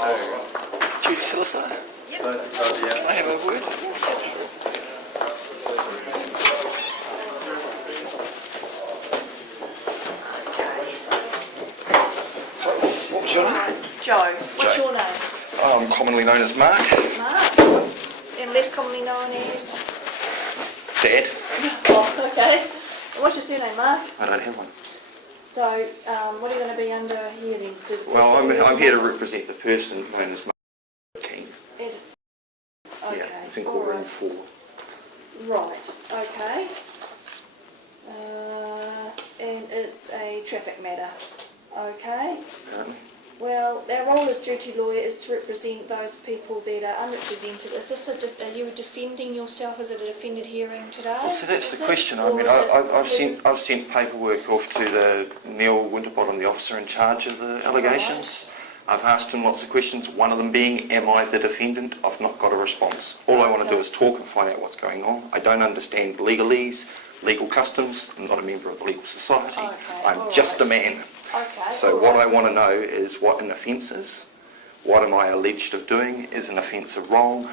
Judy Solicitor. Yep. Can I have a word? What was your name? Joe. What's Joe. your name? I'm commonly known as Mark. Mark. And less commonly known as? Dad. Oh, okay. And what's your surname, Mark? I don't have one. So, what are you going to be under here then? Well, I'm here to represent the person known as Mark King. Okay. Yeah, it's in courtroom 4. Right, okay. And it's a traffic matter. Okay. Apparently. Well, our role as duty lawyer is to represent those people that are unrepresented. Is this are you defending yourself? Is it a defended hearing today? Well, so that's the question. I Or mean, is I've sent paperwork off to the Neil Winterbottom, the officer in charge of the allegations. Right. I've asked him lots of questions, one of them being, am I the defendant? I've not got a response. All I want to do is talk and find out what's going on. I don't understand legalese, legal customs. I'm not a member of the legal society. Okay. I'm just a man. Okay. So what I want to know is what an offence is. What am I alleged of doing? Is an offence a wrong?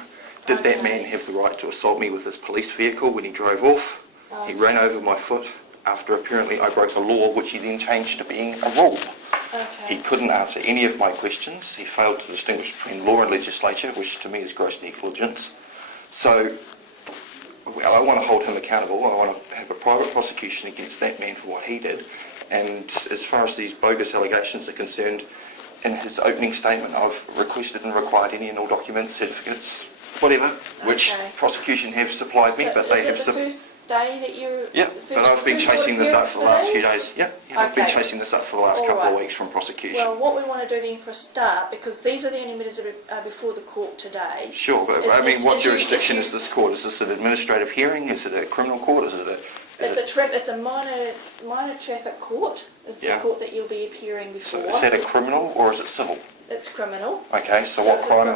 Did that man have the right to assault me with his police vehicle when he drove off? He ran over my foot after apparently I broke a law, which he then changed to being a rule. Okay. He couldn't answer any of my questions. He failed to distinguish between law and legislature, which to me is gross negligence. So I want to hold him accountable. I want to have a private prosecution against that man for what he did. And as far as these bogus allegations are concerned, in his opening statement, I've requested and required any and all documents, certificates, whatever, which prosecution have supplied me, but they have... Is it the first day that you're... Yeah, but I've been chasing this up for the last few days. Yeah, I've been chasing this up for the last couple of weeks from prosecution. Well, what we want to do then for a start, because these are the only matters that are before the court today... Sure, but I mean, what jurisdiction is this court? Is this an administrative hearing? Is it a criminal court? Is it a... It's a minor traffic court, is the court that you'll be appearing before. So is that a criminal or is it civil? It's criminal. Okay, so what crime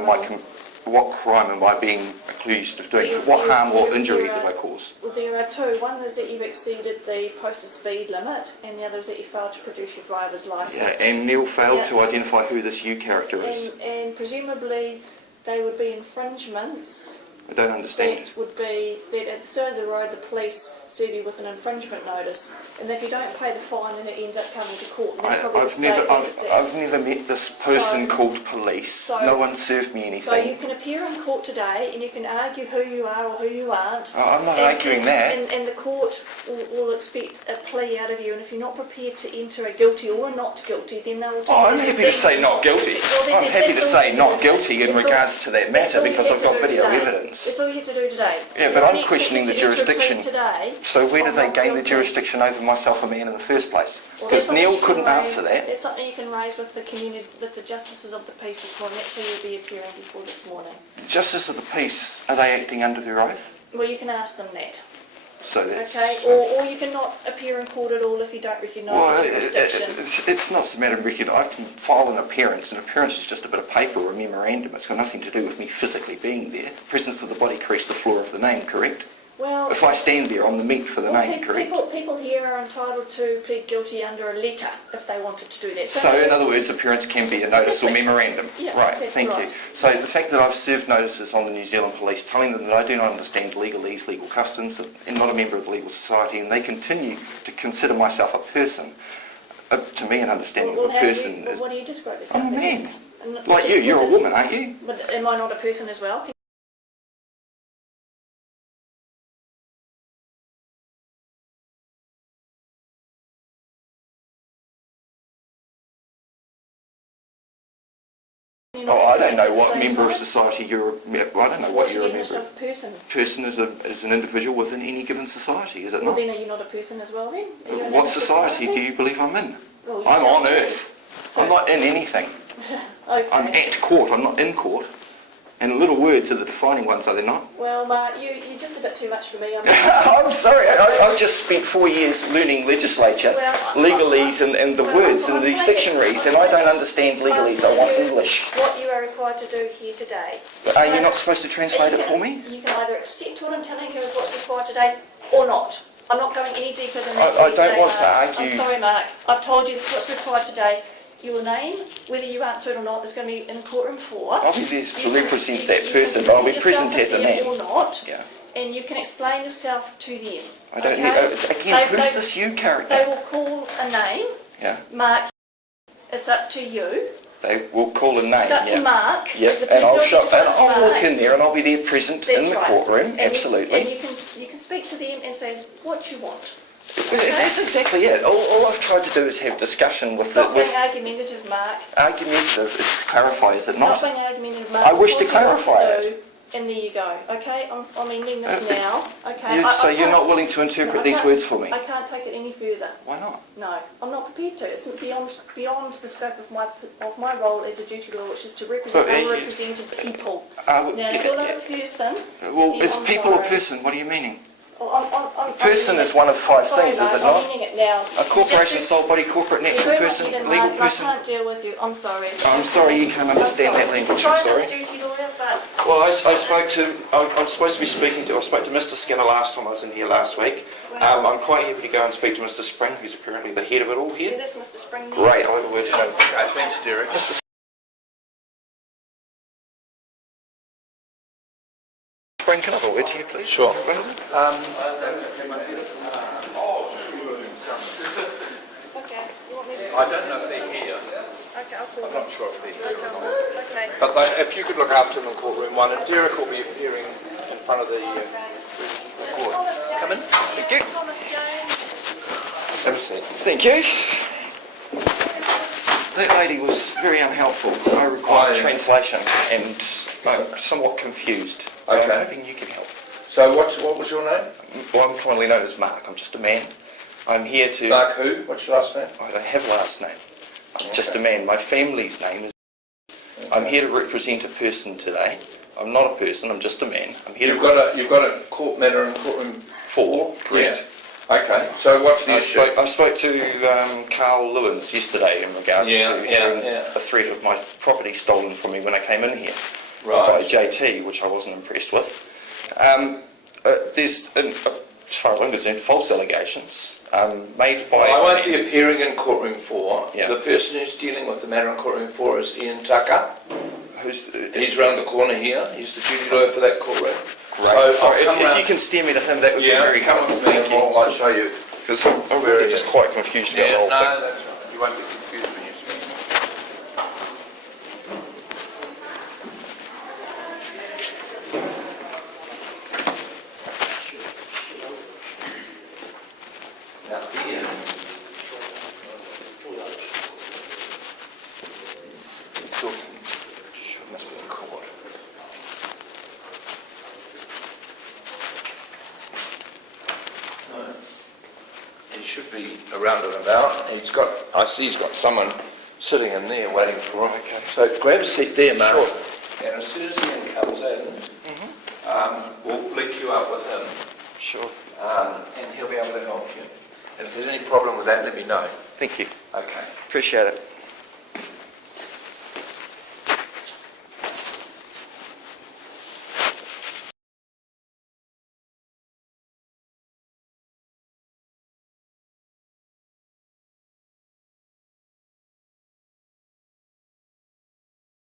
am I being accused of doing? What harm or injury did I cause? Well, there are two. One is that you've exceeded the posted speed limit, and the other is that you failed to produce your driver's licence. Yeah, and Neil failed to identify who this you character is. And presumably they would be infringements. I don't understand. That would be that at the side of the road the police serve you with an infringement notice, and if you don't pay the fine then it ends up coming to court. And I've never met this person called police. No one served me anything. So you can appear in court today and you can argue who you are or who you aren't. I'm not arguing that. And the court will expect a plea out of you, and if you're not prepared to enter a guilty or a not guilty, then they will... I'm happy to say not guilty. I'm happy to say not guilty in regards to that matter because I've got video evidence. That's all you have to do today. Yeah, but I'm questioning the jurisdiction. Today, so where did they gain the jurisdiction over myself, a man, in the first place? Because Neil couldn't answer that. That's something you can raise with the community, with the justices of the peace this morning. That's who you'll be appearing before this morning. The justices of the peace, are they acting under their oath? Well, you can ask them that. So that's... Okay, or you cannot appear in court at all if you don't recognise the jurisdiction. It's not a matter of recognition. I can file an appearance. An appearance is just a bit of paper or a memorandum. It's got nothing to do with me physically being there. The presence of the body creates the floor of the name, correct? Well, if I stand there on the meat for the name, correct? People here are entitled to plead guilty under a letter if they wanted to do that. So in other words, appearance can be a notice or memorandum. Yeah, right, thank you. So the fact that I've served notices on the New Zealand Police telling them that I do not understand legalese, legal customs, and not a member of the legal society, and they continue to consider myself a person, to me an understanding of a person is... What do you describe yourself as? I'm a man. Like you, you're a woman, aren't you? But am I not a person as well? I don't know what member of society you're... I don't know what you're a member of. Person? Person is an individual within any given society, is it not? Well, then are you not a person as well then? What society do you believe I'm in? Well, I'm on earth. I'm not in anything. Okay. I'm at court, I'm not in court. And little words are the defining ones, are they not? Well, Mark, you're just a bit too much for me. I'm sorry, I've just spent 4 years learning legislature, legalese and the words and these dictionaries, and I don't understand legalese, I want English. What you are required to do here today. Are you not supposed to translate it for me? You can either accept what I'm telling you is what's required today, or not. I'm not going any deeper than that. I don't want to argue. I'm sorry, Mark. I've told you this is what's required today. your name, whether you answer it or not, is going to be in courtroom 4. I'll be there to You can- represent you- that you person, can but I'll be present present as a yourself to man. them or not, Yeah. and you can explain yourself to them. I don't okay? need, again, who's this you They character? will call a name, Yeah. Mark, it's up to you. They will call a name. It's up yeah. to Mark. Yep, The and I'll person show, who and identifies I'll walk Mark. in there and I'll be there present in That's the right. courtroom, And absolutely. you can speak to them and say what you want. That's exactly it. All I've tried to do is have discussion with Stop the... being argumentative, Mark. Argumentative is to clarify, is it not? Stop being argumentative, Mark. I wish to What you want clarify do, it. And there you go. Okay, I'm ending this now. Okay. So you're can't- not willing to no, interpret I these can't- words for me? I can't take it any further. Why not? No, I'm not prepared to. It's beyond the scope of my role as a duty lawyer, which is to represent But, unrepresented people. Now, Now, if you're not a person, well, then is I'm people a sorry. person? What are you meaning? I'm Person ending is it. one of 5 Sorry, things, is Mark, it not? I'm ending it now. A corporation, Just- sole body, corporate, you're natural very person, much in it, legal Mark. person? I can't deal with you. I'm sorry. I'm sorry you can't understand that language, I'm sorry. I'm a duty lawyer, but Well, I spoke to, I'm supposed to be speaking to, I spoke to Mr. Skinner last time I was in here last week. I'm quite happy to go and speak to Mr. Spring, who's apparently the head of it all it here. is Mr. Spring. Great, I'll have a word to him. Okay, thanks, Derek. Mr. Spring, can I have a word to you, please? Sure. Okay. You want me to? I don't know if they're here. Okay, I'll call I'm them. not sure if they're here. Okay. But if you could look after them in courtroom 1, and Derek will be appearing in front of the court. Come in. Thank you. Thomas James. Have a seat. Thank you. That lady was very unhelpful. I required translation and I'm somewhat confused. So Okay. I'm hoping you can help. So what was your name? Well, I'm commonly known as Mark. I'm just a man. I'm here to... Mark who? What's your last name? I don't have a last name. I'm just a man. My family's name is... I'm here to represent a person today. I'm not a person, I'm just a man. I'm here You've got a court matter in courtroom 4, correct. Yeah. Okay, so what's the issue? I spoke to Carl Lewins yesterday in regards to having a threat of my property stolen from me when I came in here by JT, which I wasn't impressed with. There's, as far as I'm concerned, false allegations made by... Well, I won't be appearing in courtroom 4. Yeah. The person who's dealing with the matter in courtroom 4 is Ian Tucker. He's round the corner here. He's the duty lawyer for that courtroom. Great. So if you can steer me to him, that would be very come helpful. with me and Thank you. I'll show you. Because I'm really just quite confused about the whole thing. That's right. You won't be confused when you speak. Now, Ian. Talking. Must be in court. No. He should be around and about. I see he's got someone sitting in there waiting for him. Okay. So grab a seat there, Mark. Sure. And as soon as Ian comes in, we'll link you up with him, Sure. and he'll be able to help you. And if there's any problem with that, let me know. Thank you. Okay. Appreciate it.